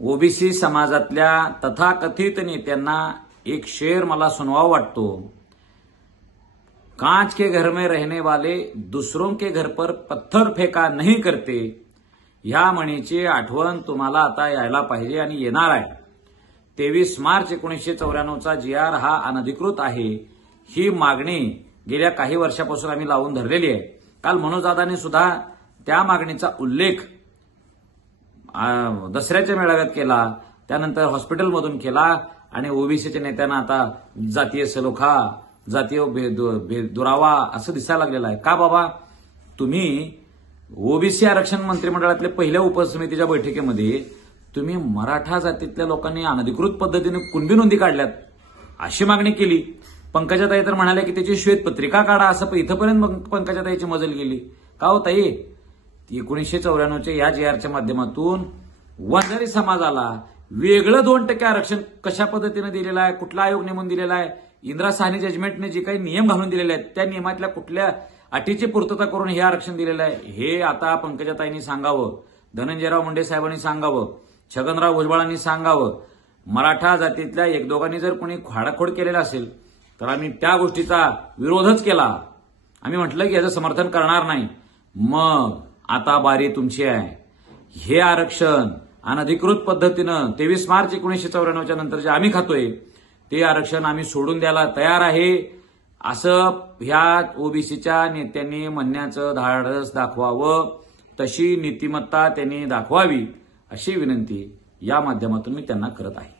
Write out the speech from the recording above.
OBC समाजातल्या तथाकथित नेत्यांना एक शेर मला सुनावा वाटतो। कांच के घर में रहने वाले दूसरों के घर पर पत्थर फेका नहीं करते, ह्या म्हणीची आठवण तुम्हाला आता यायला पाहिजे आणि येणार आहे। 23 मार्च 1994चा GR हा अनधिकृत आहे, ही मागणी गेल्या काही वर्षापासून आम्ही लावून धरलेली आहे। काल मनोजदादांनी सुद्धा त्या मागणीचा उल्लेख दसऱ्याच्या मेळाव्यात केला, त्यानंतर हॉस्पिटलमधून केला आणि ओबीसीच्या नेत्यांना आता जातीय सलोखा, जातीय दुरावा असं दिसायला लागलेलं आहे। का बाबा, तुम्ही ओबीसी आरक्षण मंत्रिमंडळातल्या पहिल्या उपसमितीच्या बैठकीमध्ये तुम्ही मराठा जातीतल्या लोकांनी अनधिकृत पद्धतीने कुणबी नोंदी काढल्यात अशी मागणी केली। पंकजाताई तर म्हणाले की त्याची श्वेतपत्रिका काढा, असं इथपर्यंत पंकजाताईची मजल गेली। का हो ताई, 1994च्या या GRच्या माध्यमातून वंजारी समाजाला वेगळं 2% आरक्षण कशा पद्धतीने दिलेलं आहे, कुठला आयोग नेमून दिलेला आहे, इंदिरा साहनी जजमेंटने जे काही नियम घालून दिलेले आहेत त्या नियमातल्या कुठल्या अटीची पूर्तता करून हे आरक्षण दिलेलं आहे, हे आता पंकजाताईंनी सांगावं, धनंजयराव मुंडे साहेबांनी सांगावं, छगनराव भुजबळांनी सांगावं। मराठा जातीतल्या एक दोघांनी जर कोणी खाडाखोड केलेला असेल तर आम्ही त्या गोष्टीचा विरोधच केला, आम्ही म्हटलं की याचं समर्थन करणार नाही। मग आता बारी तुमची आहे। हे आरक्षण अनधिकृत पद्धतीनं 23 मार्च 1994च्या नंतर जे आम्ही खातोय ते आरक्षण आम्ही सोडून द्यायला तयार आहे, असं ह्या ओबीसीच्या नेत्यांनी म्हणण्याचं धाडस दाखवावं, तशी नीतिमत्ता त्यांनी दाखवावी अशी विनंती या माध्यमातून मी त्यांना करत आहे।